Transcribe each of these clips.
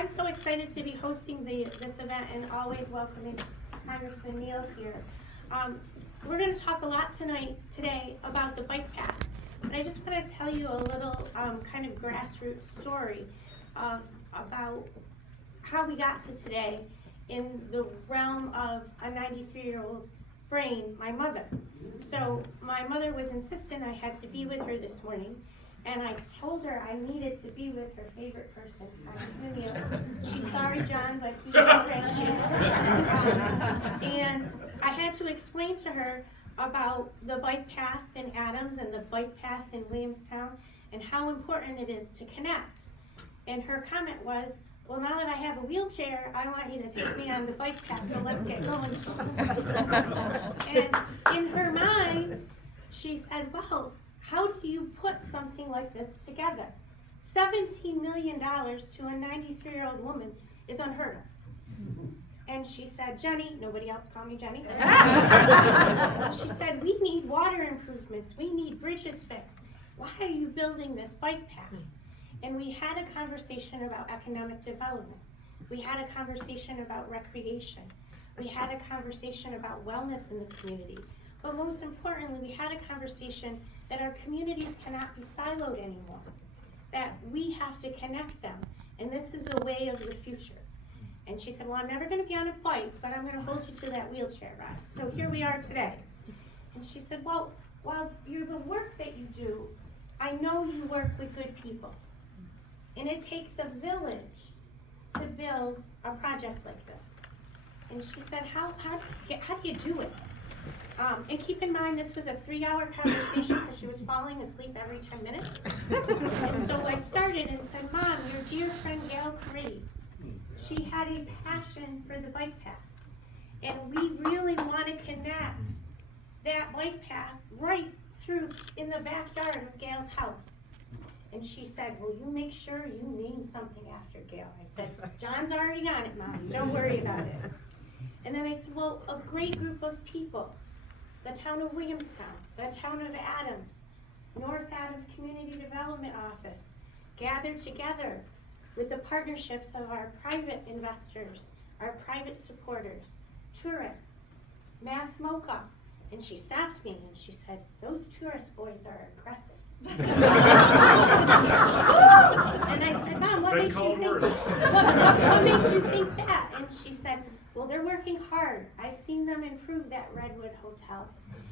I'm so excited to be hosting this event and always welcoming Congressman Neal here. We're going to talk a lot today about the bike path, but I just want to tell you a little kind of grassroots story about how we got to today in the realm of a 93-year-old brain, my mother. So my mother was insistent I had to be with her this morning, and I told her I needed to be with her favorite person, Congressman Neal. She's sorry, John, but he didn't grant you. And I had to explain to her about the bike path in Adams and the bike path in Williamstown and how important it is to connect. And her comment was, well, now that I have a wheelchair, I want you to take me on the bike path, so let's get going. And in her mind, she said, well, how do you put something like this together? $17 million to a 93-year-old woman is unheard of. And she said, Jenny, nobody else call me Jenny. She said, we need water improvements. We need bridges fixed. Why are you building this bike path? And we had a conversation about economic development. We had a conversation about recreation. We had a conversation about wellness in the community. But most importantly, we had a conversation that our communities cannot be siloed anymore, that we have to connect them, and this is the way of the future. And she said, well, I'm never going to be on a bike, but I'm going to hold you to that wheelchair ride. So here we are today. And she said, well, while you're the work that you do, I know you work with good people. And it takes a village to build a project like this. And she said, how do you do it? And keep in mind, this was a 3-hour conversation because she was falling asleep every 10 minutes. And so I started and said, Mom, your dear friend Gail Caridi, she had a passion for the bike path. And we really want to connect that bike path right through in the backyard of Gail's house. And she said, well, you make sure you name something after Gail. I said, John's already on it, Mom. Don't worry about it. And then I said, well, a great group of people, the town of Williamstown, the town of Adams, North Adams Community Development Office, gathered together with the partnerships of our private investors, our private supporters, tourists, Mass Mocha. And she stopped me and she said, those tourist boys are aggressive. And I said, Mom, what makes you think that? And she said, well, they're working hard. I've seen them improve that Redwood Hotel.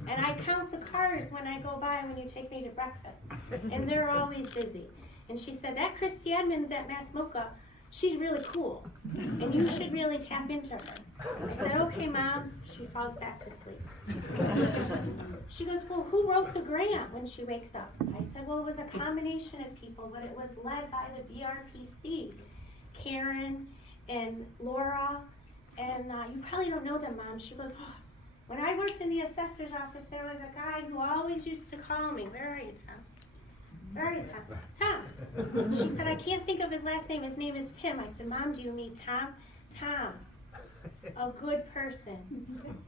And I count the cars when I go by when you take me to breakfast. And they're always busy. And she said, that Christy Edmonds at Mass Mocha, she's really cool. And you should really tap into her. I said, okay, Mom. She falls back to sleep. She goes, well, who wrote the grant when she wakes up? I said, well, it was a combination of people, but it was led by the BRPC, Karen and Laura, and you probably don't know them, Mom. She goes, oh, when I worked in the assessor's office, there was a guy who always used to call me. Where are you, Tom? Where are you, Tom? Tom. She said, I can't think of his last name. His name is Tim. I said, Mom, do you meet Tom? Tom. A good person,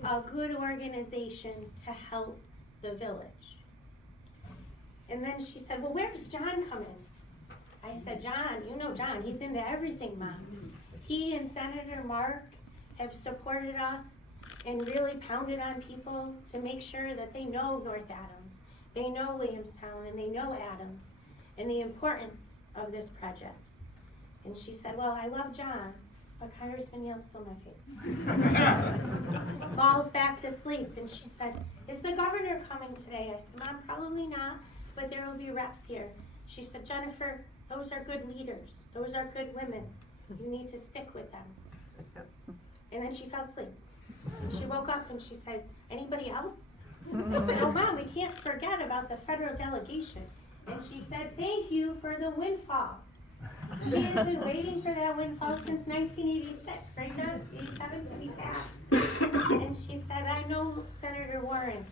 a good organization to help the village. And then she said, well, where does John come in? I said, John, you know John, he's into everything, Mom. He and Senator Mark have supported us and really pounded on people to make sure that they know North Adams, they know Williamstown, and they know Adams, and the importance of this project. And she said, well, I love John, but Congressman Neal's still my favorite. Falls back to sleep, and she said, is the governor coming today? I said, Mom, probably not, but there will be reps here. She said, Jennifer, those are good leaders. Those are good women. You need to stick with them. And then she fell asleep. And she woke up and she said, anybody else? I said, oh, Mom, we can't forget about the federal delegation. And she said, thank you for the windfall. She has been waiting for that windfall since 1986, right, Doug? 87 to be passed. And she said, I know Senator Warren.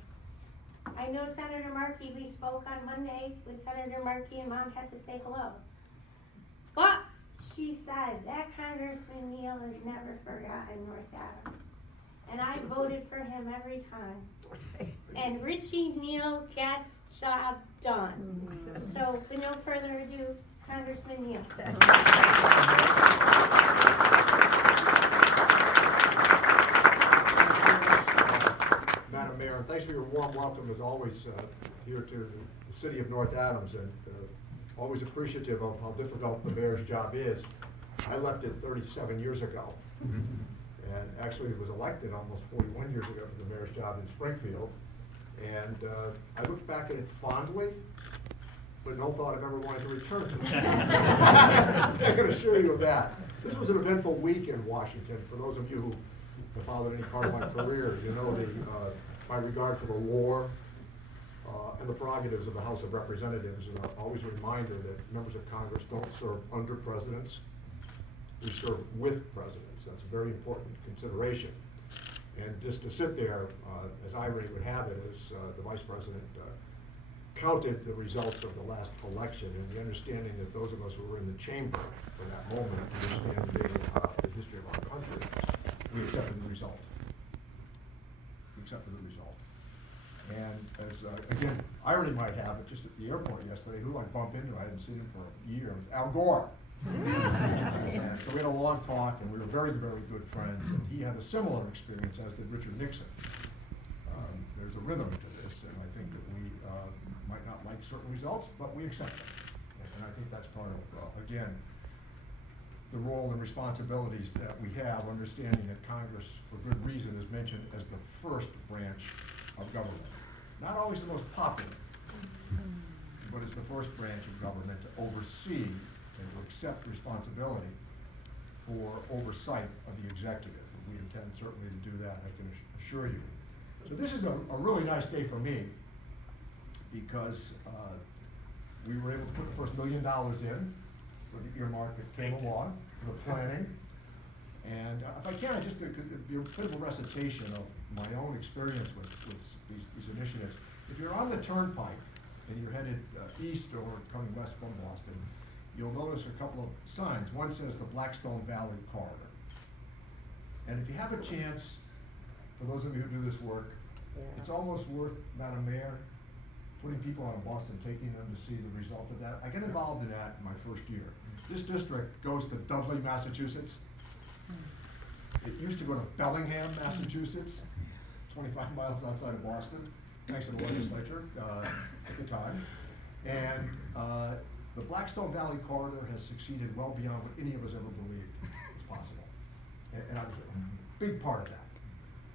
I know Senator Markey. We spoke on Monday with Senator Markey, and Mom had to say hello. But she said, that Congressman Neal has never forgotten North Adams. And I voted for him every time. And Richie Neal gets jobs done. So, with no further ado, Congressman Neal. Madam Mayor, thanks for your warm welcome as always here to the city of North Adams, and always appreciative of how difficult the mayor's job is. I left it 37 years ago, and actually was elected almost 41 years ago to the mayor's job in Springfield. And I look back at it fondly, but no thought of ever wanting to return to it. I can assure you of that. This was an eventful week in Washington. For those of you who have followed any part of my career, you know my regard for the war and the prerogatives of the House of Representatives, and always a reminder that members of Congress don't serve under presidents, we serve with presidents. That's a very important consideration. And just to sit there, as Irene would have it, as the Vice President counted the results of the last election, and the understanding that those of us who were in the chamber for that moment, understanding the history of our country, we accepted the result. We accepted the result. And as, again, Irene might have it, just at the airport yesterday, who I bumped into, I hadn't seen him for a year, it was Al Gore. And so we had a long talk, and we were very, very good friends, and he had a similar experience, as did Richard Nixon. There's a rhythm to this, and I think that we might not like certain results, but we accept them. And I think that's part of, again, the role and responsibilities that we have, understanding that Congress, for good reason, is mentioned as the first branch of government. Not always the most popular, but it's the first branch of government to oversee and to accept responsibility for oversight of the executive. And we intend certainly to do that, I can assure you. So this is a really nice day for me, because we were able to put the first $1 million in for the earmark that came along, for the planning. And if I can, I just it'd be a bit of a recitation of my own experience with these initiatives. If you're on the turnpike and you're headed east or coming west from Boston, you'll notice a couple of signs. One says the Blackstone Valley Corridor. And if you have a chance, for those of you who do this work, it's almost worth, Madam Mayor, putting people out of Boston, taking them to see the result of that. I got involved in that in my first year. This district goes to Dudley, Massachusetts. It used to go to Bellingham, Massachusetts, 25 miles outside of Boston, thanks to the legislature at the time. And the Blackstone Valley Corridor has succeeded well beyond what any of us ever believed was possible. And I was a big part of that.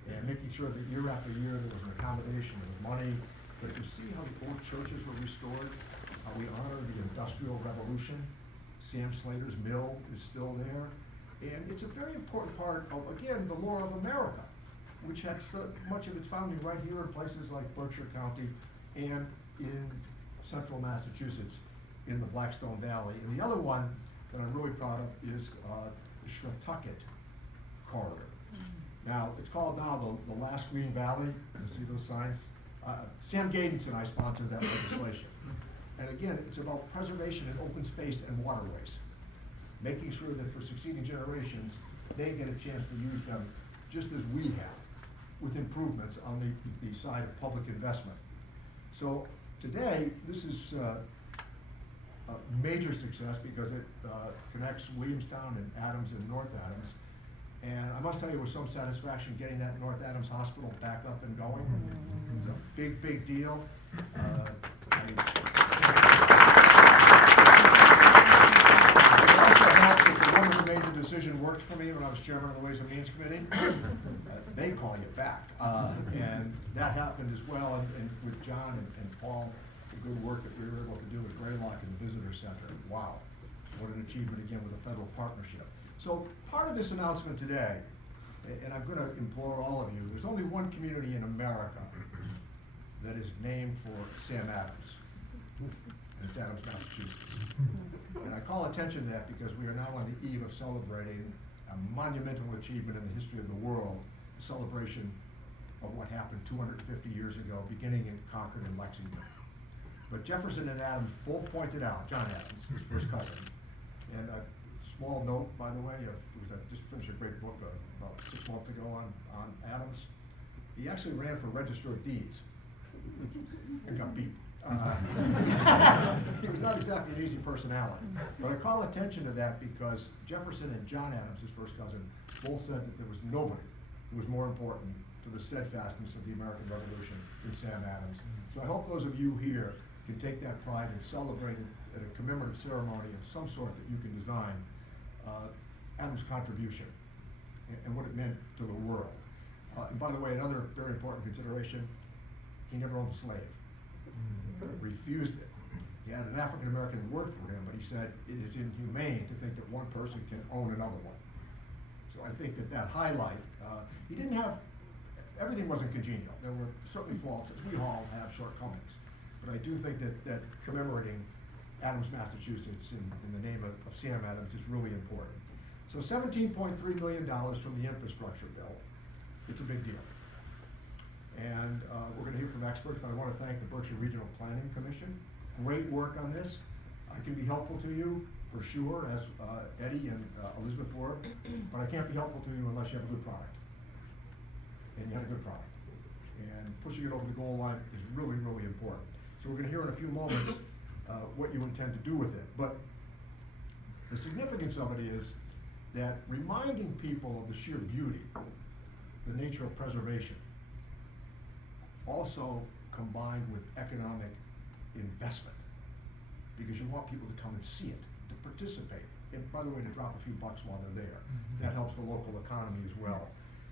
And making sure that year after year there was an accommodation, there was money. But if you see how the old churches were restored, how we honor the Industrial Revolution, Sam Slater's mill is still there. And it's a very important part of, again, the lore of America, which had so much of its founding right here in places like Berkshire County and in central Massachusetts in the Blackstone Valley. And the other one that I'm really proud of is the Shratucket Corridor. Now, it's called now the Last Green Valley. You see those signs? Sam Gaydens and I sponsored that legislation. And again, it's about preservation and open space and waterways, making sure that for succeeding generations, they get a chance to use them just as we have, with improvements on the side of public investment. So today, this is a major success because it connects Williamstown and Adams and North Adams. And I must tell you, with some satisfaction, getting that North Adams Hospital back up and going. It's a big, big deal. It also helps that the woman who made the decision worked for me when I was chairman of the Ways and Means Committee. They call you back. And that happened as well, and with John and Paul, the good work that we were able to do with Greylock and the Visitor Center. Wow, what an achievement again with a federal partnership. So part of this announcement today, and I'm going to implore all of you, there's only one community in America that is named for Sam Adams, and it's Adams, Massachusetts. And I call attention to that because we are now on the eve of celebrating a monumental achievement in the history of the world, a celebration of what happened 250 years ago, beginning in Concord and Lexington. But Jefferson and Adams both pointed out, John Adams, his first cousin, and small note, by the way, I just finished a great book about 6 months ago on Adams. He actually ran for Register of Deeds and got beat. He was not exactly an easy personality. But I call attention to that because Jefferson and John Adams, his first cousin, both said that there was nobody who was more important to the steadfastness of the American Revolution than Sam Adams. So I hope those of you here can take that pride and celebrate it at a commemorative ceremony of some sort that you can design Adams' contribution and what it meant to the world. And by the way, another very important consideration, he never owned a slave. Refused it. He had an African American who worked for him, but he said it is inhumane to think that one person can own another one. So I think that highlight, he didn't have, everything wasn't congenial. There were certainly faults, as we all have shortcomings. But I do think that commemorating Adams, Massachusetts in the name of Sam Adams is really important. So $17.3 million from the infrastructure bill. It's a big deal. And we're going to hear from experts, but I want to thank the Berkshire Regional Planning Commission. Great work on this. I can be helpful to you, for sure, as Eddie and Elizabeth were, but I can't be helpful to you unless you have a good product. And you had a good product. And pushing it over the goal line is really, really important. So we're going to hear in a few moments what you intend to do with it. But the significance of it is that reminding people of the sheer beauty, the nature of preservation, also combined with economic investment, because you want people to come and see it, to participate, and by the way, to drop a few bucks while they're there. That helps the local economy as well.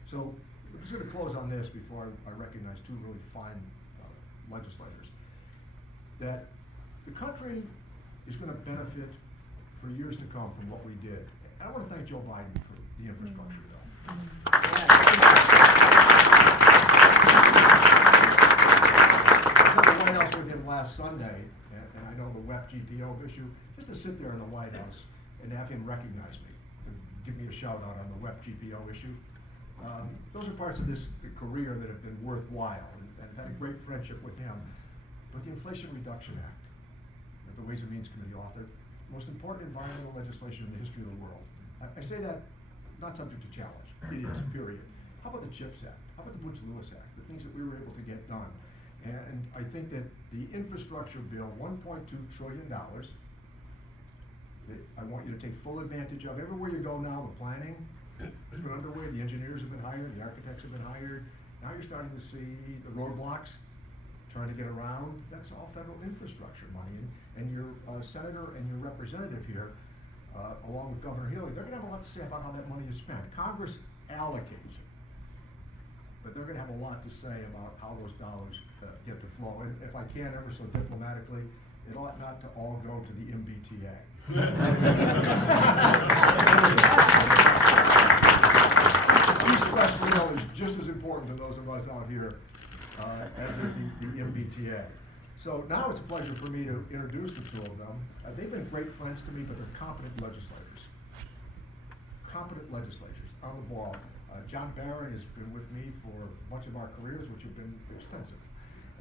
So we're just going to close on this before I recognize two really fine legislators. That the country is going to benefit for years to come from what we did. And I want to thank Joe Biden for the infrastructure bill. I was with him last Sunday, and I know the WEP GPO issue, just to sit there in the White House and have him recognize me, and give me a shout out on the WEP GPO issue. Those are parts of this career that have been worthwhile, and had a great friendship with him. But the Inflation Reduction Act, that the Ways and Means Committee authored, most important environmental legislation in the history of the world. I say that not subject to challenge. It is, period. How about the CHIPS Act? How about the Woods-Lewis Act? The things that we were able to get done. And I think that the infrastructure bill, $1.2 trillion, that I want you to take full advantage of. Everywhere you go now, the planning has been underway, the engineers have been hired, the architects have been hired. Now you're starting to see the roadblocks, trying to get around. That's all federal infrastructure money. And your senator and your representative here, along with Governor Healy, they're going to have a lot to say about how that money is spent. Congress allocates it, but they're going to have a lot to say about how those dollars get to flow. And if I can, ever so diplomatically, it ought not to all go to the MBTA. East West Rail is just as important to those of us out here as is the MBTA. So now it's a pleasure for me to introduce the two of them. They've been great friends to me, but they're competent legislators. Competent legislators on the ball. John Barron has been with me for much of our careers, which have been extensive.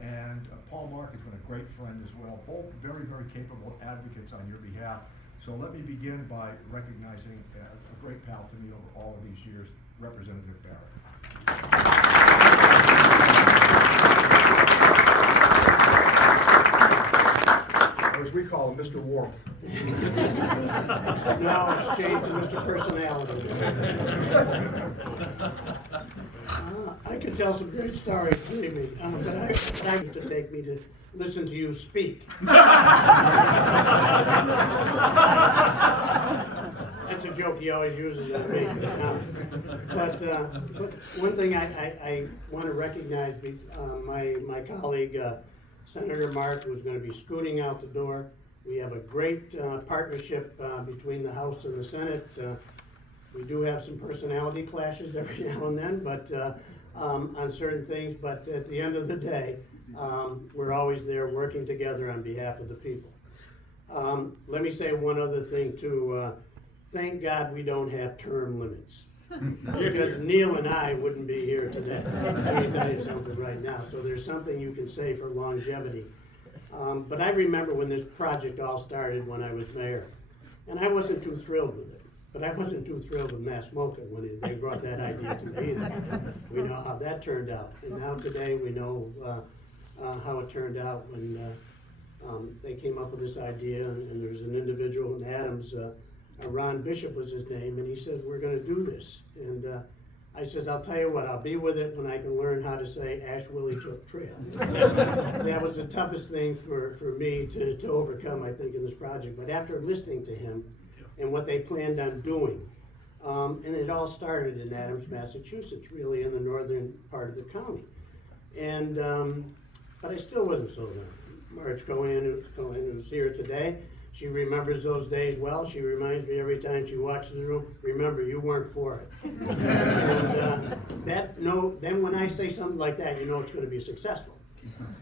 And Paul Mark has been a great friend as well. Both very, very capable advocates on your behalf. So let me begin by recognizing a great pal to me over all of these years, Representative Barron. As we call him, Mr. Warmth. Now it's changed to Mr. Personality. I could tell some great stories, believe me, but I used to take me to listen to you speak. That's a joke he always uses on me. But one thing I want to recognize, my colleague, Senator Mark, who's going to be scooting out the door. We have a great partnership between the House and the Senate. We do have some personality clashes every now and then, but on certain things. But at the end of the day, we're always there working together on behalf of the people. Let me say one other thing too. Thank God we don't have term limits. Because Neil and I wouldn't be here today. Let me tell you something right now. So there's something you can say for longevity. But I remember when this project all started when I was mayor. And I wasn't too thrilled with it. But I wasn't too thrilled with Mass Mocha when they brought that idea to me either. We know how that turned out. And now today we know how it turned out when They came up with this idea, and there was an individual in Adams, Ron Bishop was his name, and he said, we're gonna do this. And I says, I'll tell you what, I'll be with it when I can learn how to say Ashuwilliticook Trail. That was the toughest thing for me to overcome, I think, in this project. But after listening to him and what they planned on doing, and it all started in Adams, Massachusetts, really in the northern part of the county. And, but I still wasn't sold on it. Marge Cohen, who's here today, she remembers those days well. She reminds me every time she walks in the room, remember, you weren't for it. And then when I say something like that, you know it's going to be successful.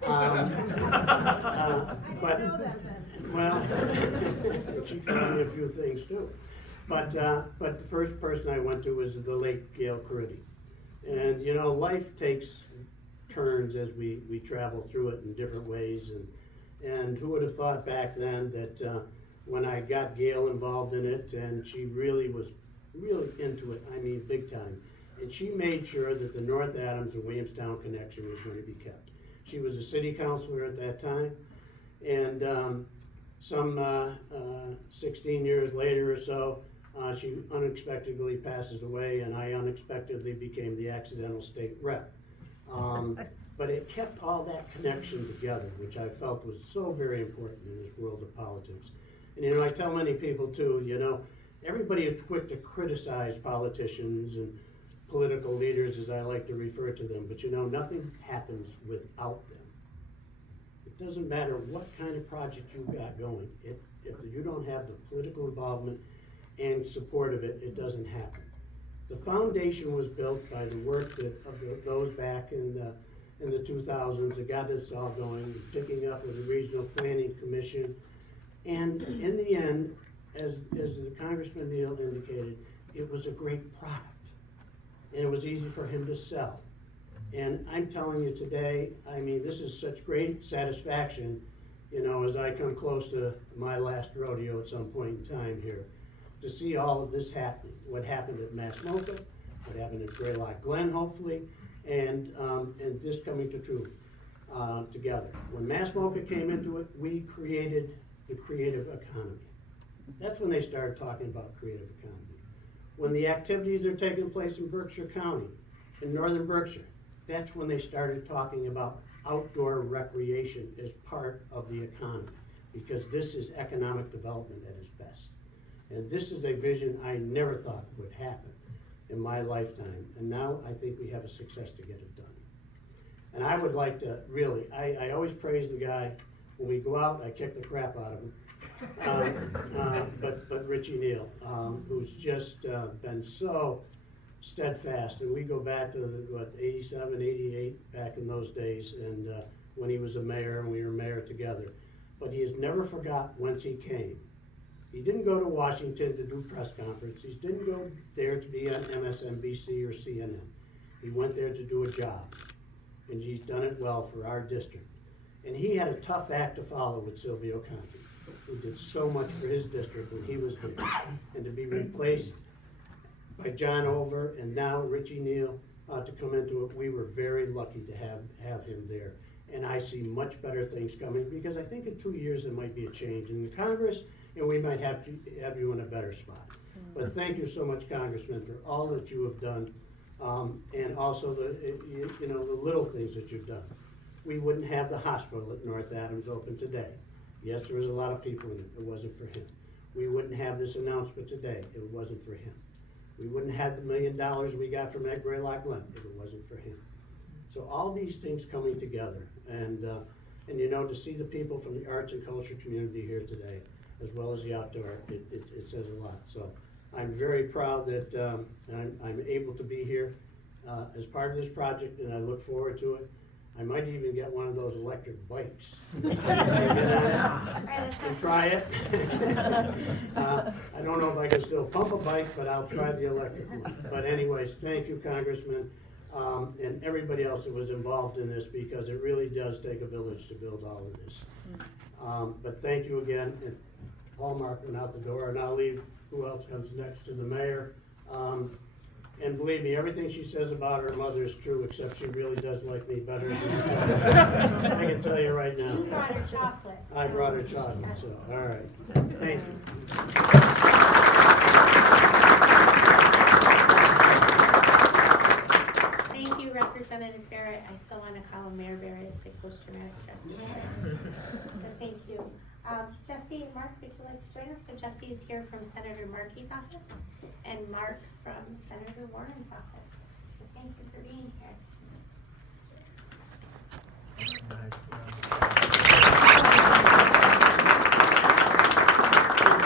But, well, she taught me a few things too. But the first person I went to was the late Gail Caridi. And you know, life takes turns as we travel through it in different ways. And who would have thought back then that when I got Gail involved in it, and she really was into it, I mean big time. And she made sure that the North Adams and Williamstown connection was going to be kept. She was a city councilor at that time, and some 16 years later or so, she unexpectedly passes away, and I unexpectedly became the accidental state rep. But it kept all that connection together, which I felt was so very important in this world of politics. And you know, I tell many people too, you know, everybody is quick to criticize politicians and political leaders, as I like to refer to them, but you know, nothing happens without them. It doesn't matter what kind of project you've got going. If you don't have the political involvement and support of it, it doesn't happen. The foundation was built by the work of those back in the 2000s that got this all going, picking up with the Regional Planning Commission. And in the end, as the Congressman Neal indicated, it was a great product. And it was easy for him to sell. And I'm telling you today, I mean, this is such great satisfaction, you know, as I come close to my last rodeo at some point in time here, to see all of this happening. What happened at Masmoka, what happened at Greylock Glen, hopefully, and this coming to truth together. When Masmoka came into it, we created the creative economy. That's when they started talking about creative economy. When the activities are taking place in Berkshire County, in northern Berkshire, that's when they started talking about outdoor recreation as part of the economy, because this is economic development at its best. And this is a vision I never thought would happen in my lifetime, and now I think we have a success to get it done. And I would like to really, I always praise the guy. When we go out, I kick the crap out of him. But Richie Neal, who's just been so steadfast, and we go back to what, 87, 88, back in those days, and when he was a mayor and we were mayor together. But he has never forgot whence he came. He didn't go to Washington to do press conference. He didn't go there to be on MSNBC or CNN. He went there to do a job, and he's done it well for our district. And he had a tough act to follow with Silvio Conti, who did so much for his district when he was here. And to be replaced by John Over and now Richie Neal to come into it, we were very lucky to have him there. And I see much better things coming, because I think in 2 years there might be a change in the Congress, and we might have you in a better spot. But thank you so much, Congressman, for all that you have done, and also the little things that you've done. We wouldn't have the hospital at North Adams open today. Yes, there was a lot of people in it. It wasn't for him. We wouldn't have this announcement today. It wasn't for him. We wouldn't have the $1 million we got from that Greylock Glen if it wasn't for him. So all these things coming together, and you know, to see the people from the arts and culture community here today, as well as the outdoor, it says a lot. So I'm very proud that I'm able to be here as part of this project, and I look forward to it. I might even get one of those electric bikes. And try it. I don't know if I can still pump a bike, but I'll try the electric one. But anyways, thank you, Congressman, and everybody else that was involved in this, because it really does take a village to build all of this. But thank you again. And Paul Mark went out the door, and I'll leave who else comes next to the mayor. And believe me, everything she says about her mother is true, except she really does like me better than her. I can tell you right now. You brought her chocolate. I brought her chocolate, so, all right. Thank you. Thank you, Representative Barrett. I still want to call him Mayor Barrett. It's like post-traumatic stress disorder. So thank you. Jesse and Mark, would you like to join us? So Jesse is here from Senator Markey's office and Mark from Senator Warren's office. So thank you for being here.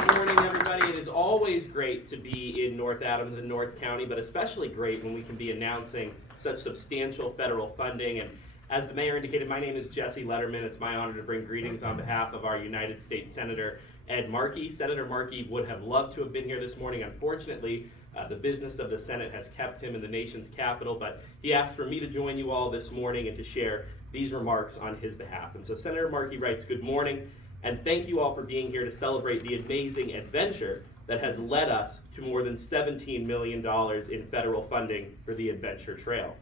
Good morning, everybody. It is always great to be in North Adams and North County, but especially great when we can be announcing such substantial federal funding. And as the mayor indicated, my name is Jesse Letterman. It's my honor to bring greetings on behalf of our United States Senator Ed Markey. Senator Markey would have loved to have been here this morning. Unfortunately, the business of the Senate has kept him in the nation's capital, but he asked for me to join you all this morning and to share these remarks on his behalf. And so Senator Markey writes, "Good morning, and thank you all for being here to celebrate the amazing adventure that has led us to more than $17 million in federal funding for the Adventure Trail.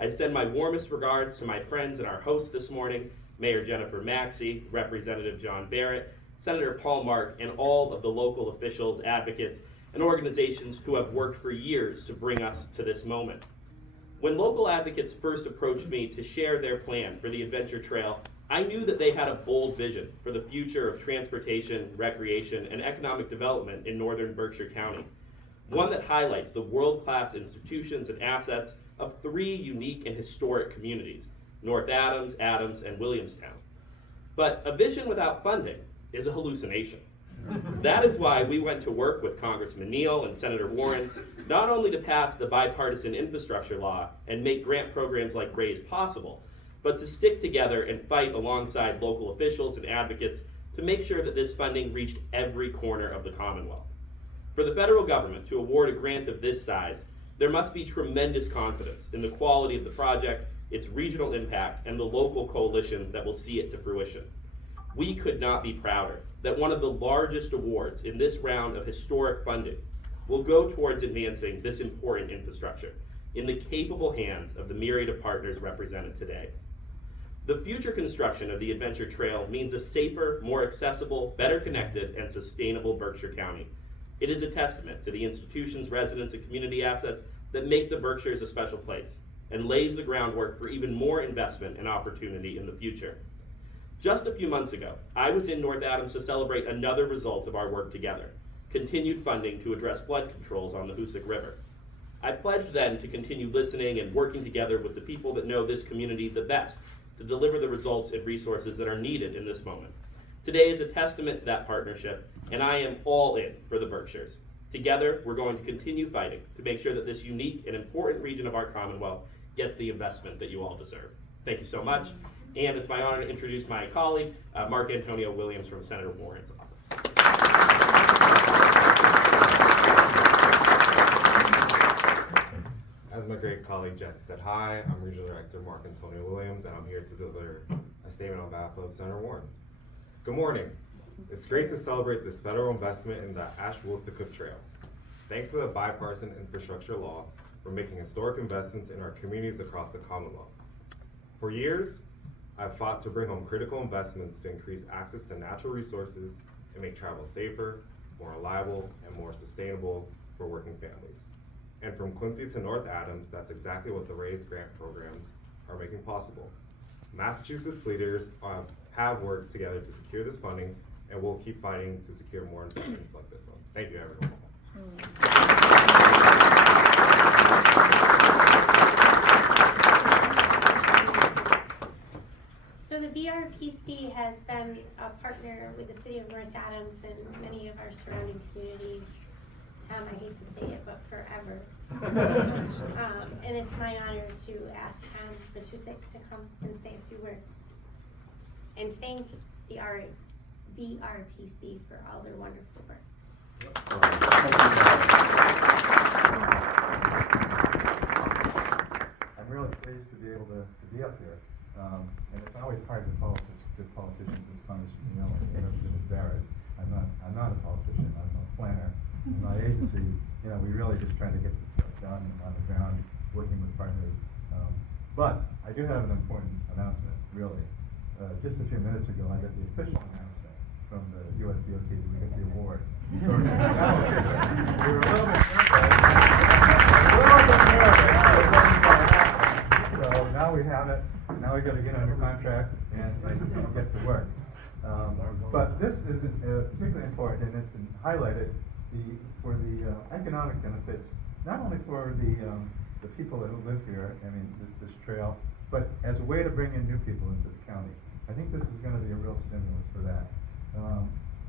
I send my warmest regards to my friends and our host this morning, Mayor Jennifer Maxey, Representative John Barrett, Senator Paul Mark, and all of the local officials, advocates, and organizations who have worked for years to bring us to this moment. When local advocates first approached me to share their plan for the Adventure Trail, I knew that they had a bold vision for the future of transportation, recreation, and economic development in northern Berkshire County, one that highlights the world-class institutions and assets of three unique and historic communities, North Adams, Adams, and Williamstown. But a vision without funding is a hallucination. That is why we went to work with Congressman Neal and Senator Warren, not only to pass the bipartisan infrastructure law and make grant programs like RAISE possible, but to stick together and fight alongside local officials and advocates to make sure that this funding reached every corner of the Commonwealth. For the federal government to award a grant of this size, there must be tremendous confidence in the quality of the project, its regional impact, and the local coalition that will see it to fruition. We could not be prouder that one of the largest awards in this round of historic funding will go towards advancing this important infrastructure in the capable hands of the myriad of partners represented today. The future construction of the Adventure Trail means a safer, more accessible, better connected, and sustainable Berkshire County. It is a testament to the institutions, residents, and community assets that make the Berkshires a special place and lays the groundwork for even more investment and opportunity in the future. Just a few months ago, I was in North Adams to celebrate another result of our work together, continued funding to address flood controls on the Hoosick River. I pledged then to continue listening and working together with the people that know this community the best to deliver the results and resources that are needed in this moment. Today is a testament to that partnership, and I am all in for the Berkshires. Together, we're going to continue fighting to make sure that this unique and important region of our Commonwealth gets the investment that you all deserve. Thank you so much, and it's my honor to introduce my colleague, Mark Antonio Williams from Senator Warren's office. As my great colleague Jesse said, hi, I'm Regional Director Mark Antonio Williams, and I'm here to deliver a statement on behalf of Senator Warren. Good morning. It's great to celebrate this federal investment in the Ashuwilliticook Trail. Thanks to the bipartisan infrastructure law for making historic investments in our communities across the Commonwealth. For years, I've fought to bring home critical investments to increase access to natural resources and make travel safer, more reliable, and more sustainable for working families. And from Quincy to North Adams, that's exactly what the RAISE grant programs are making possible. Massachusetts leaders have worked together to secure this funding, and we'll keep fighting to secure more investments like this one. Thank you, everyone. So the VRPC has been a partner with the City of North Adams and many of our surrounding communities. I hate to say it, but forever. And it's my honor to ask Tom Matusick to come and say a few words. And thank the VRPC for all their wonderful work. I'm really pleased to be able to be up here. And it's always hard to get politicians as Congressman Neal and Representative Barrett. I'm not a politician. I'm a planner. In my agency, we really just try to get done on the ground, working with partners. But I do have an important announcement, really. Just a few minutes ago, I got the official announcement from the USDOT that we got the award. So we were a little bit nervous. So now we have it. Now we got to get under contract and get to work. But this is particularly important, and it's been highlighted for the economic benefits, not only for the people that live here, I mean, this trail, but as a way to bring in new people into the county. I think this is going to be a real stimulus for that.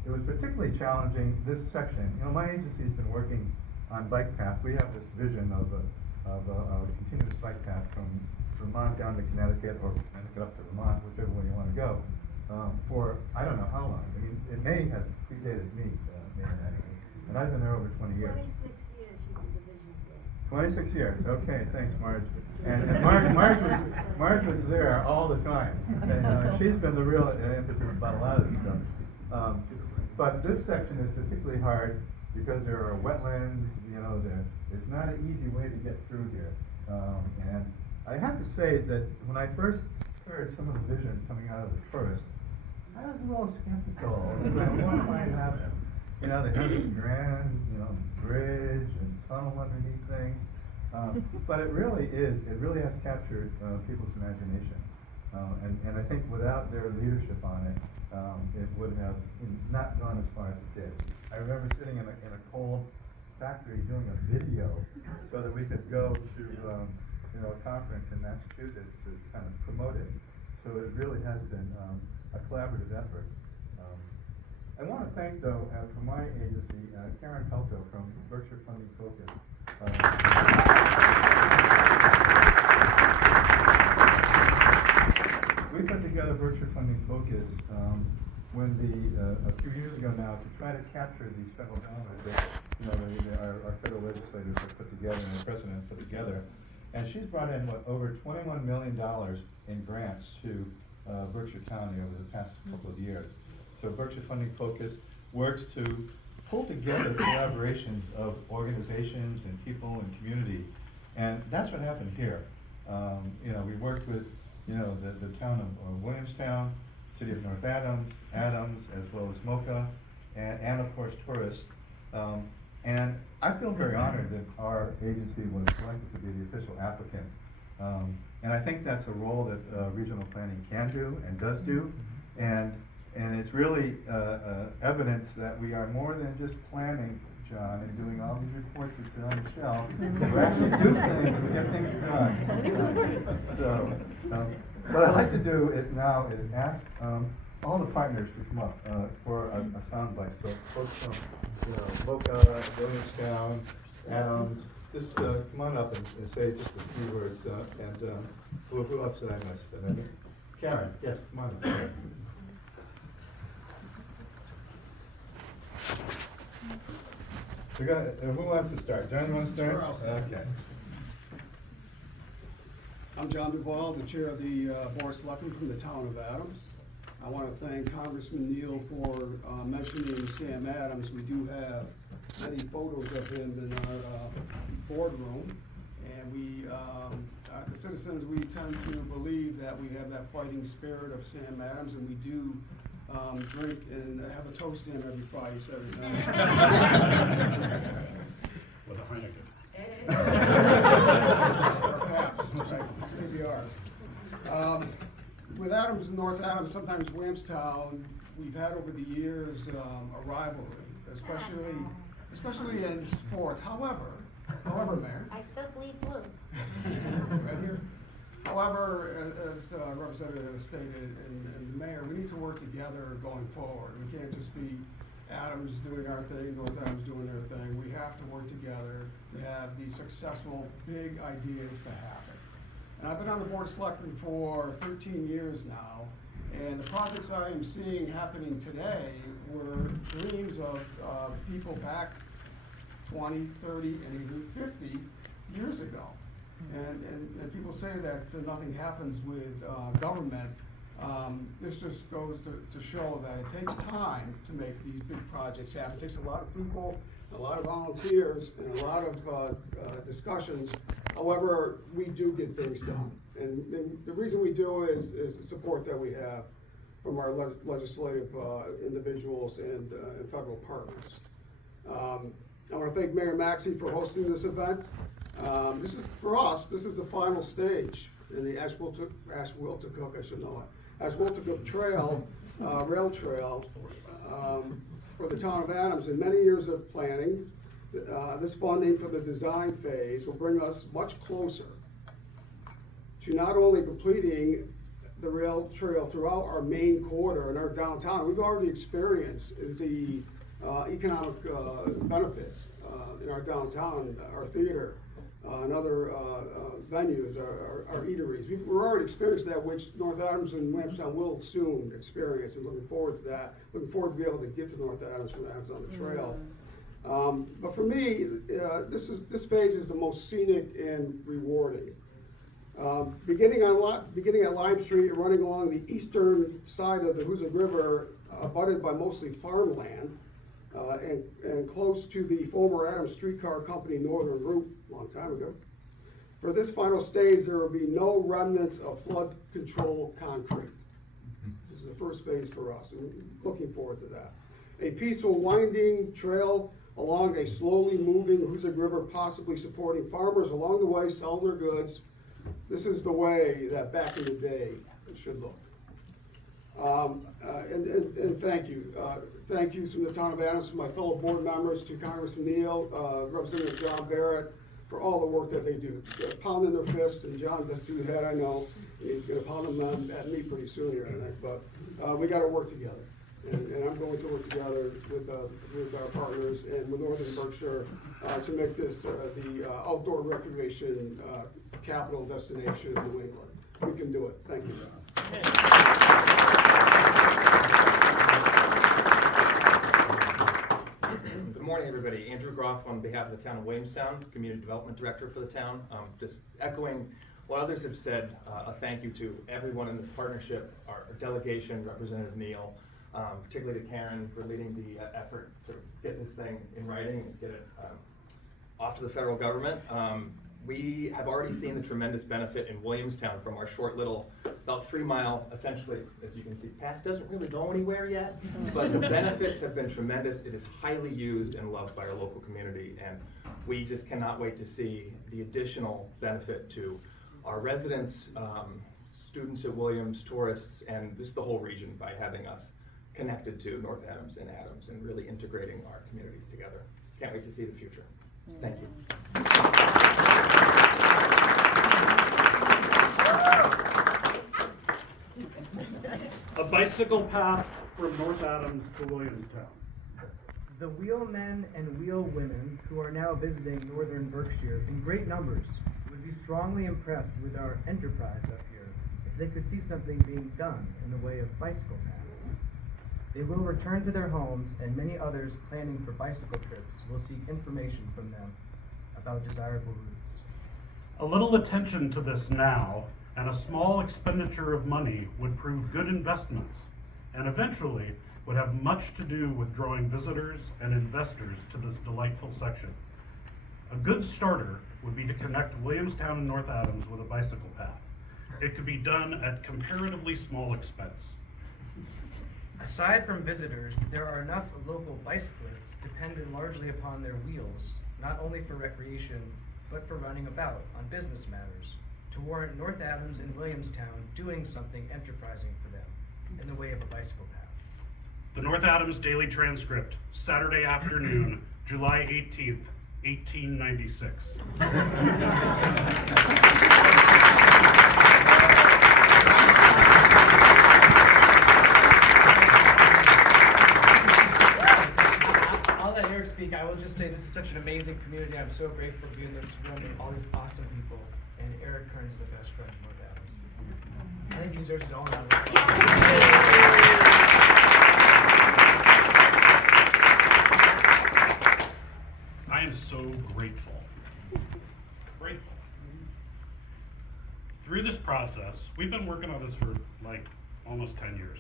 It was particularly challenging, this section. You know, my agency's been working on bike path. We have this vision of a continuous bike path from Vermont down to Connecticut, or Connecticut up to Vermont, whichever way you want to go, for I don't know how long. I mean, it may have predated me, and I've been there over 20 years. 26 years you did the vision for. 26 years, okay, thanks, Marge. And Marge was there all the time, and she's been the real impetus about a lot of this stuff. But this section is particularly hard because there are wetlands, you know, there's not an easy way to get through here. And I have to say that when I first heard some of the vision coming out of the forest, I was a little skeptical about what might happen. You know, they have this grand, you know, bridge and tunnel underneath things. But it really has captured people's imagination. And I think without their leadership on it, it would have not gone as far as it did. I remember sitting in a cold factory doing a video so that we could go to a conference in Massachusetts to kind of promote it. So it really has been a collaborative effort. I want to thank, though, from my agency, Karen Pelto from Berkshire Funding Focus. We put together Berkshire Funding Focus when a few years ago now to try to capture these federal dollars that our federal legislators have put together and the president has put together. And she's brought in over $21 million in grants to Berkshire County over the past couple of years. So Berkshire Funding Focus works to pull together collaborations of organizations and people and community, and that's what happened here. We worked with the town of Williamstown, city of North Adams, as well as Mocha, and of course tourists. And I feel very honored that our agency was selected to be the official applicant. And I think that's a role that regional planning can do and does do. And it's really evidence that we are more than just planning, John, and doing all these reports that sit on the shelf. We actually do things, we get things done. What I'd like to do is ask all the partners to come up for a soundbite. So folks from Mocha, Williamstown, Adams, just come on up and say just a few words. And who else did I miss? Karen, yes, come on up. Who wants to start? John, you want to start? Sure, I'll start. Okay. I'm John Duvall, the chair of the Board of Selectmen from the town of Adams. I want to thank Congressman Neal for mentioning Sam Adams. We do have many photos of him in our boardroom, and we, the citizens, we tend to believe that we have that fighting spirit of Sam Adams, and we do drink and have a toast to him every Friday, Saturday night. With a Heineken. Perhaps, right, maybe are. With Adams and North Adams, sometimes Williamstown, we've had over the years a rivalry, especially in sports. However, Mayor. I still bleed blue. Right here. However, as Representative has stated, and the Mayor, we need to work together going forward. We can't just be Adams doing our thing, North Adams doing their thing. We have to work together to have these successful, big ideas to happen. And I've been on the Board of Selectmen for 13 years now, and the projects I am seeing happening today were dreams of people back 20, 30, and even 50 years ago. And people say that nothing happens with government. This just goes to show that it takes time to make these big projects happen. It takes a lot of people, a lot of volunteers, and a lot of discussions. However, we do get things done. And the reason we do is the support that we have from our legislative individuals and federal partners. I want to thank Mayor Maxey for hosting this event. This is, for us, this is the final stage in the Ashuwilliticook, I should know it, Ashuwilliticook Trail, rail trail, for the town of Adams. In many years of planning, this funding for the design phase will bring us much closer to not only completing the rail trail throughout our main corridor and our downtown. We've already experienced the economic benefits in our downtown, our theater, and other venues, our eateries. We're already experienced that, which North Adams and Williamstown will soon experience, and looking forward to that. Looking forward to be able to get to North Adams from Adams on the trail. But for me, this phase is the most scenic and rewarding. Beginning at Lime Street and running along the eastern side of the Hoosick River, abutted by mostly farmland, and close to the former Adams Streetcar Company Northern Route a long time ago. For this final stage, there will be no remnants of flood control concrete. This is the first phase for us, and looking forward to that. A peaceful winding trail along a slowly moving Hoosick River, possibly supporting farmers along the way selling their goods. This is the way that back in the day it should look. And thank you. Thank you from the town of Adams, to my fellow board members, to Congressman Neal, Representative John Barrett, for all the work that they do. They're pounding their fists, and John, that's too head, I know. He's gonna pound them at me pretty soon here, I think, but we gotta work together. And I'm going to work together with our partners and with Northern Berkshire to make this the outdoor recreation capital destination of New England. We can do it. Thank you. Good morning, everybody. Andrew Groff on behalf of the town of Williamstown, Community Development Director for the town. Just echoing what others have said, a thank you to everyone in this partnership, our delegation, Representative Neal, particularly to Karen for leading the effort to get this thing in writing and get it off to the federal government. We have already seen the tremendous benefit in Williamstown from our short little, about 3 mile, essentially, as you can see, path doesn't really go anywhere yet, but the benefits have been tremendous. It is highly used and loved by our local community, and we just cannot wait to see the additional benefit to our residents, students at Williams, tourists, and just the whole region by having us connected to North Adams and Adams and really integrating our communities together. Can't wait to see the future. Thank you. A bicycle path from North Adams to Williamstown. The wheelmen and wheelwomen who are now visiting Northern Berkshire in great numbers would be strongly impressed with our enterprise up here if they could see something being done in the way of bicycle paths. They will return to their homes, and many others planning for bicycle trips will seek information from them about desirable routes. A little attention to this now, and a small expenditure of money would prove good investments, and eventually would have much to do with drawing visitors and investors to this delightful section. A good starter would be to connect Williamstown and North Adams with a bicycle path. It could be done at comparatively small expense. Aside from visitors, there are enough local bicyclists dependent largely upon their wheels, not only for recreation, but for running about on business matters, to warrant North Adams and Williamstown doing something enterprising for them in the way of a bicycle path. The North Adams Daily Transcript, Saturday afternoon, July 18th, 1896. I'll let Eric speak. I will just say this is such an amazing community. I'm so grateful to be in this room with all these awesome people. And Eric Kearns is the best friend of North Adams. I think he deserves his own round of applause. I am so grateful. Grateful. Through this process, we've been working on this for like almost 10 years.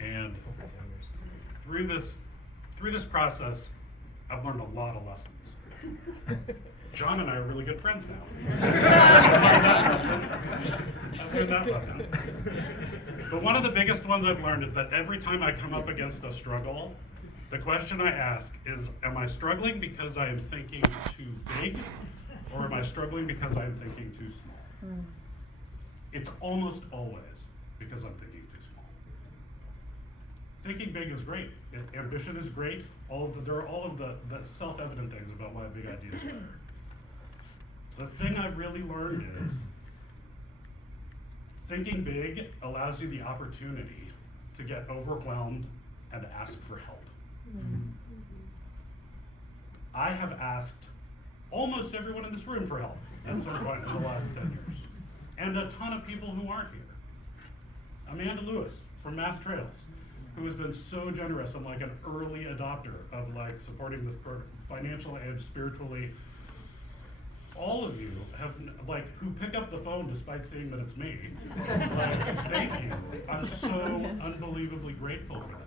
And through this process, I've learned a lot of lessons. John and I are really good friends now. I've learned that lesson. But one of the biggest ones I've learned is that every time I come up against a struggle, the question I ask is, am I struggling because I am thinking too big, or am I struggling because I'm thinking too small? It's almost always because I'm thinking too small. Thinking big is great. Ambition is great. There are all of the self-evident things about why a big idea is better. The thing I've really learned is thinking big allows you the opportunity to get overwhelmed and ask for help. I have asked almost everyone in this room for help at some point in the last 10 years. And a ton of people who aren't here. Amanda Lewis from Mass Trails, who has been so generous and like an early adopter of like supporting this program, financial and spiritually. All of you have like who pick up the phone despite seeing that it's me. Like, thank you. I'm so unbelievably grateful for that.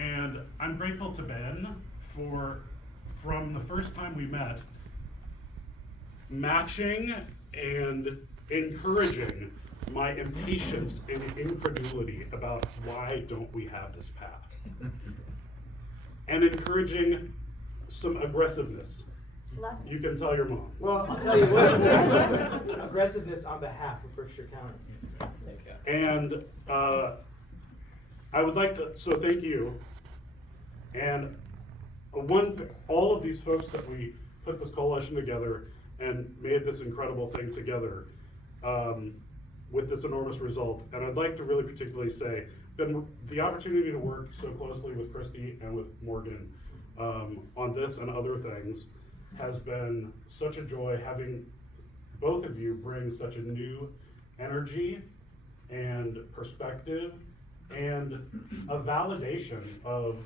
And I'm grateful to Ben for, from the first time we met, matching and encouraging my impatience and incredulity about why don't we have this path. And encouraging some aggressiveness. You can tell your mom. Well, I'll tell you what, aggressiveness on behalf of Berkshire County. And I would like to, so thank you. And all of these folks that we put this coalition together and made this incredible thing together with this enormous result. And I'd like to really particularly say, been the opportunity to work so closely with Christy and with Morgan on this and other things has been such a joy. Having both of you bring such a new energy and perspective and a validation of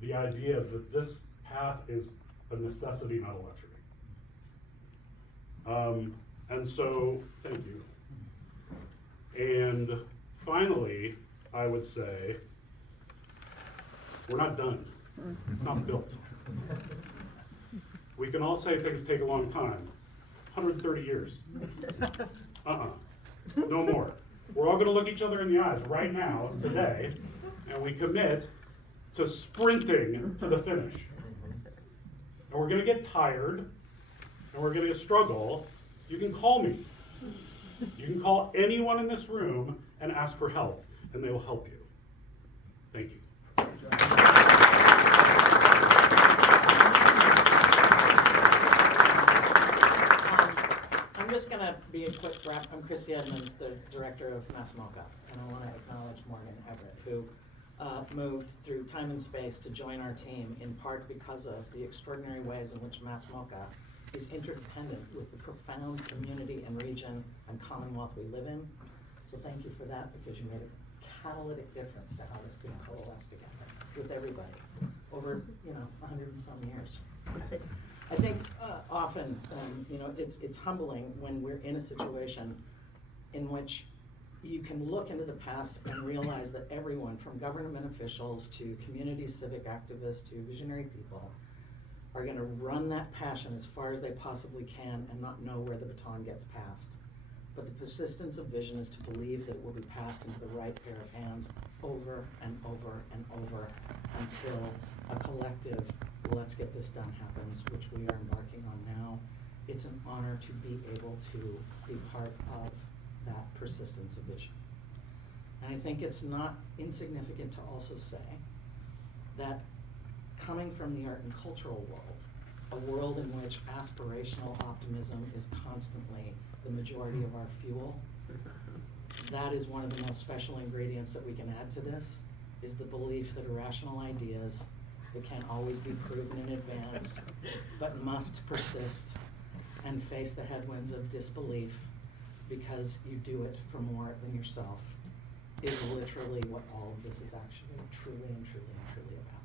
the idea that this path is a necessity, not a luxury. And so, thank you. And finally, I would say, we're not done. It's not built. We can all say things take a long time. 130 years. No more. We're all gonna look each other in the eyes right now, today, and we commit to sprinting to the finish. And we're gonna get tired, and we're gonna struggle. You can call me. You can call anyone in this room and ask for help, and they will help you. Thank you. I'm just going to be a quick wrap. I'm Christy Edmonds, the director of Mass MoCA, and I want to acknowledge Morgan Everett, who moved through time and space to join our team, in part because of the extraordinary ways in which Mass MoCA is interdependent with the profound community and region and commonwealth we live in. So thank you for that, because you made a catalytic difference to how this can coalesce together with everybody over, 100 and some years. I think often, it's humbling when we're in a situation in which you can look into the past and realize that everyone from government officials to community civic activists to visionary people are going to run that passion as far as they possibly can and not know where the baton gets passed. But the persistence of vision is to believe that it will be passed into the right pair of hands over and over and over until a collective, let's get this done happens, which we are embarking on now. It's an honor to be able to be part of that persistence of vision. And I think it's not insignificant to also say that coming from the art and cultural world, a world in which aspirational optimism is constantly the majority of our fuel, that is one of the most special ingredients that we can add to this, is the belief that irrational ideas that can't always be proven in advance, but must persist and face the headwinds of disbelief because you do it for more than yourself, is literally what all of this is actually truly and truly and truly about.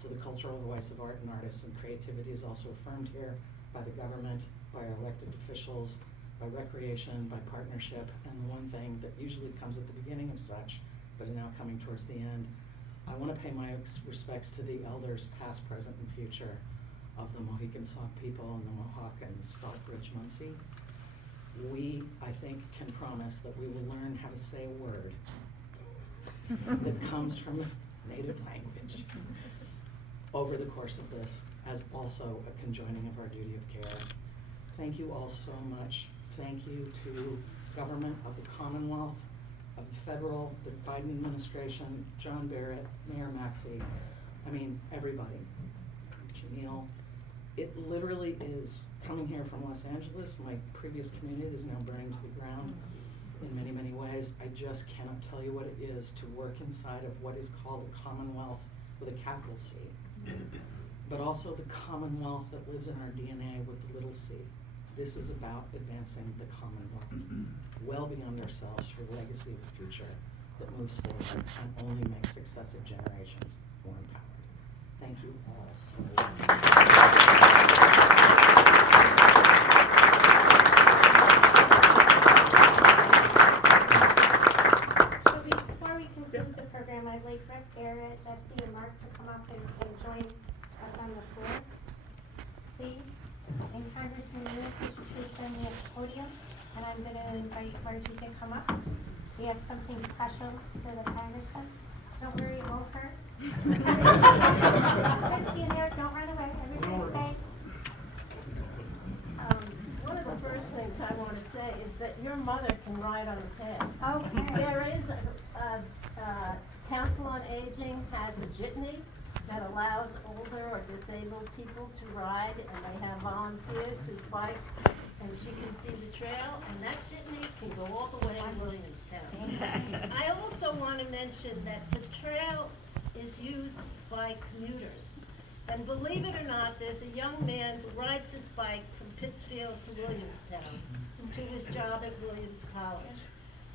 So the cultural voice of art and artists and creativity is also affirmed here by the government, by our elected officials, by recreation, by partnership, and the one thing that usually comes at the beginning of such, but is now coming towards the end, I want to pay my respects to the elders, past, present, and future, of the Mohican Sauk people and the Mohawk and Stockbridge Munsee. We, I think, can promise that we will learn how to say a word that comes from a native language over the course of this, as also a conjoining of our duty of care. Thank you all so much. Thank you to government of the Commonwealth, of the federal, the Biden administration, John Barrett, Mayor Maxey, I mean, everybody. Janelle. It literally is, coming here from Los Angeles, my previous community is now burning to the ground in many, many ways. I just cannot tell you what it is to work inside of what is called the Commonwealth with a capital C, but also the Commonwealth that lives in our DNA with the little c. This is about advancing the Commonwealth well beyond ourselves for the legacy of the future that moves forward and only makes successive generations more empowered. Thank you all so much. So before we conclude the program, I'd like Rick, Barrett, Jesse, and Mark to come up and join us on the floor, please. And Congressman Lewis, would you please join me at the podium? And I'm going to invite Margie to come up. We have something special for the congressman. Don't worry, it won't hurt. Christy and Eric, don't run away. Everybody's safe. One of the first things I want to say is that your mother can ride on the path. Okay. There is Council on Aging has a jitney that allows older or disabled people to ride, and they have volunteers who bike, and she can see the trail, and that jitney can go all the way to Williamstown. I also want to mention that the trail is used by commuters. And believe it or not, there's a young man who rides his bike from Pittsfield to Williamstown to his job at Williams College.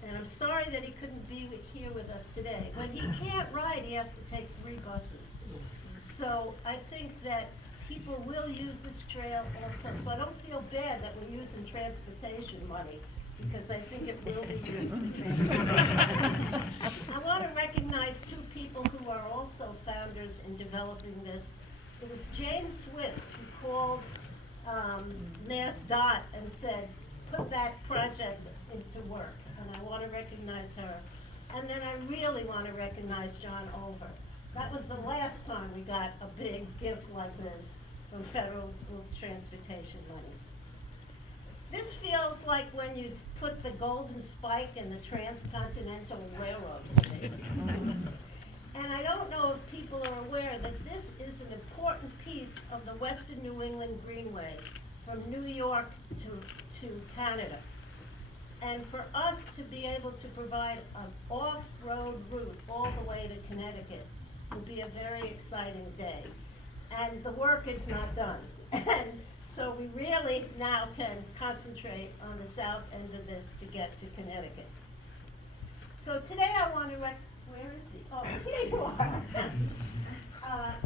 And I'm sorry that he couldn't be here with us today. When he can't ride, he has to take 3 buses. So I think that people will use this trail also. So I don't feel bad that we're using transportation money, because I think it will be used for transportation. I want to recognize 2 people who are also founders in developing this. It was Jane Swift who called MassDOT and said, put that project into work, and I want to recognize her. And then I really want to recognize John Over. That was the last time we got a big gift like this from federal transportation money. This feels like when you put the golden spike in the transcontinental railroad to me. And I don't know if people are aware that this is an important piece of the Western New England Greenway from New York to Canada. And for us to be able to provide an off-road route all the way to Connecticut will be a very exciting day. And the work is not done. And so we really now can concentrate on the south end of this to get to Connecticut. So today I want to where is he? Oh, here you are.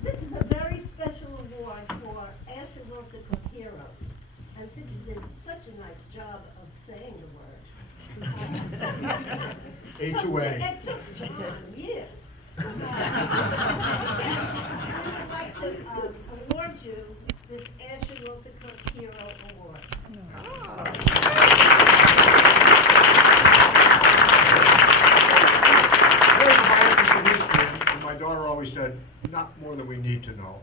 This is a very special award for Ashuwilliticook Heroes. And since you did such a nice job of saying the word. HOA. It took John years. I would like to award you this Ashuwilliticook Hero Award. My daughter always said, not more than we need to know.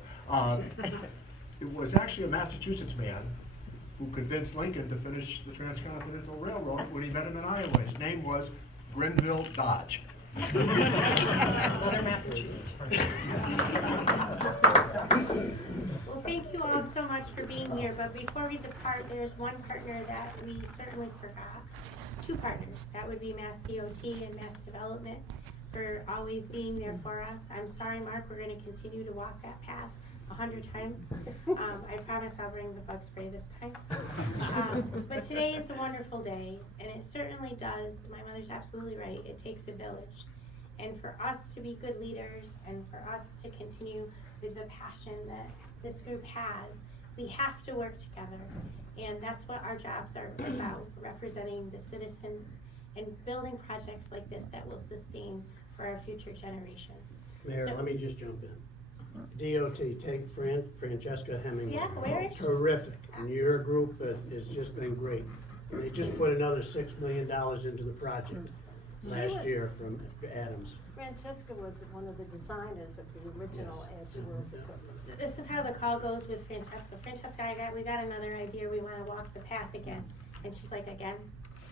It was actually a Massachusetts man who convinced Lincoln to finish the Transcontinental Railroad when he met him in Iowa. His name was Grenville Dodge. Another Massachusetts. Well, thank you all so much for being here, but before we depart, there's one partner that we certainly forgot. 2 partners, that would be Mass DOT and Mass Development, for always being there for us. I'm sorry, Mark, we're going to continue to walk that path 100 times. I promise I'll bring the bug spray this time. But today is a wonderful day, and it certainly does. My mother's absolutely right. It takes a village. And for us to be good leaders, and for us to continue with the passion that this group has, we have to work together. And that's what our jobs are about, representing the citizens and building projects like this that will sustain for our future generations. Mayor, let me just jump in. DOT, take Francesca Hemingway. Yeah, where is she? Terrific, and your group has just been great. And they just put another $6 million into the project last year from Adams. Francesca was one of the designers of the original Ashuwilliticook. This is how the call goes with Francesca. Francesca, we got another idea, we wanna walk the path again. And she's like, again?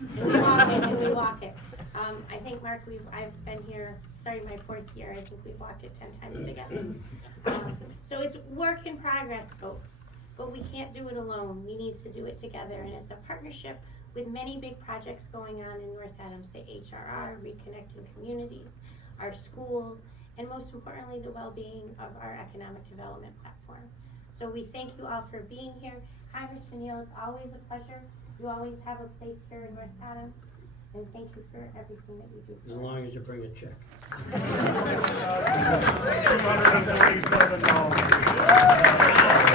And we walk it, and we walk it. I think, Mark, I've been here, starting my 4th year, I think we've walked it 10 times together. So it's work in progress, folks, but we can't do it alone, we need to do it together, and it's a partnership with many big projects going on in North Adams, the HRR, Reconnecting Communities, our schools, and most importantly, the well-being of our economic development platform. So we thank you all for being here. Congressman Neal, it's always a pleasure. You always have a place here in North Adams, and thank you for everything that you do. As long as you bring a check. $247.